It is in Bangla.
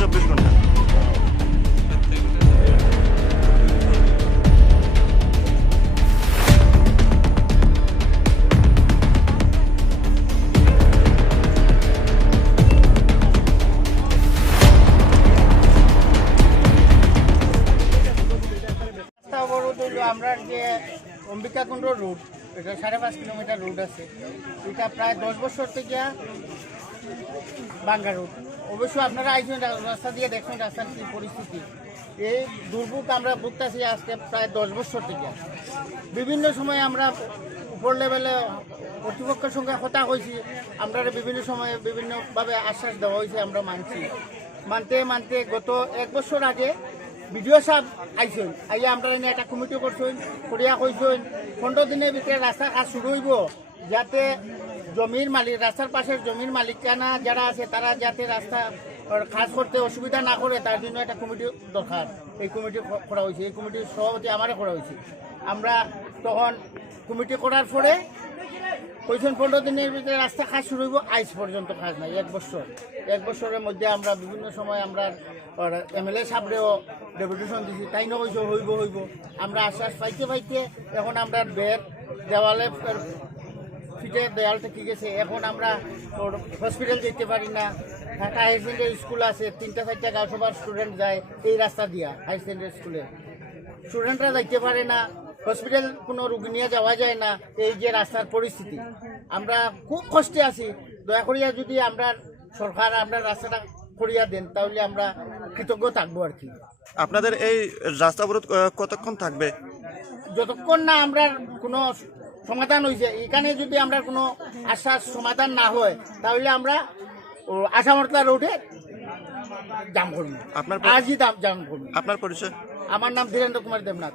চব্বিশ ঘণ্টা রাস্তা অবরোধ হইল আমরা যে অম্বিকা কুণ্ড রোড এটা সাড়ে পাঁচ কিলোমিটার রোড আছে। এটা প্রায় দশ বছর থেকে বাঙ্গা রোড অবশ্য আপনারা আইসেন, রাস্তা দিয়ে দেখুন রাস্তার কি পরিস্থিতি। এই দুর্ভোগ আমরা ভুগতেছি আজকে প্রায় দশ বছর থেকে। বিভিন্ন সময় আমরা উপর লেভেলে কর্তৃপক্ষের সঙ্গে কথা হয়েছি আমরা বিভিন্ন সময়ে বিভিন্নভাবে আশ্বাস দেওয়া হয়েছে আমরা মানছি। মানতে মানতে গত এক বছর আগে বিডিও সাহেব আইসেন আইয়া আমরা এনে একটা কমিটি করছেন, করিয়া কইছেন, পনেরো দিনের ভিতরে রাস্তা কাজ শুরু হইব, যাতে জমির মালিক, রাস্তার পাশের জমির মালিকানা যারা আছে, তারা যাতে রাস্তা কাজ করতে অসুবিধা না করে, তার জন্য একটা কমিটি দরকার। এই কমিটি করা হয়েছে। এই কমিটির সভাপতি আমারও করা হয়েছে। আমরা তখন কমিটি করার পরে কইছেন পনেরো দিনের ভিতরে রাস্তা কাজ শুরু হইব আইস পর্যন্ত কাজ নাই, এক বছর। এক বছরের মধ্যে আমরা বিভিন্ন সময় আমরা এম এল এ সাবরেও ডেপুটেশন দিছি, তাই না কইছে হইব হইব। আমরা আশ্বাস পাইতে পাইতে এখন আমরা বেড দেওয়ালে ফিটে দেয়ালটা ঠিক আছে এখন আমরা হসপিটাল যেতে পারি না। ঢাকা হাই সেকেন্ডারি স্কুল আছে তিনটা চারটা গাঁও সবার স্টুডেন্ট যায় এই রাস্তা দিয়া হাই সেকেন্ডারি স্কুলে স্টুডেন্টরা যাইতে পারে না হসপিটাল কোনো রুগী নিয়ে যাওয়া যায় না এই যে রাস্তার পরিস্থিতি। আমরা খুব কষ্টে আছি। দয়া করিয়া যদি আমরা সরকার আমরা রাস্তাটা করিয়া দেন তাহলে আমরা কৃতজ্ঞ থাকব আর কি। আপনাদের এই রাস্তা অবরোধ কতক্ষণ থাকবে? যতক্ষণ না আমরা কোনো সমাধান হয়েছে এখানে যদি আমরা কোনো আশ্বাস সমাধান না হয় তাহলে আমরা ও আসামর্তা রোডে জাম করব আজই জাম করব আপনার পরিচয়? আমার নাম ধীরেন্দ্র কুমার দেবনাথ।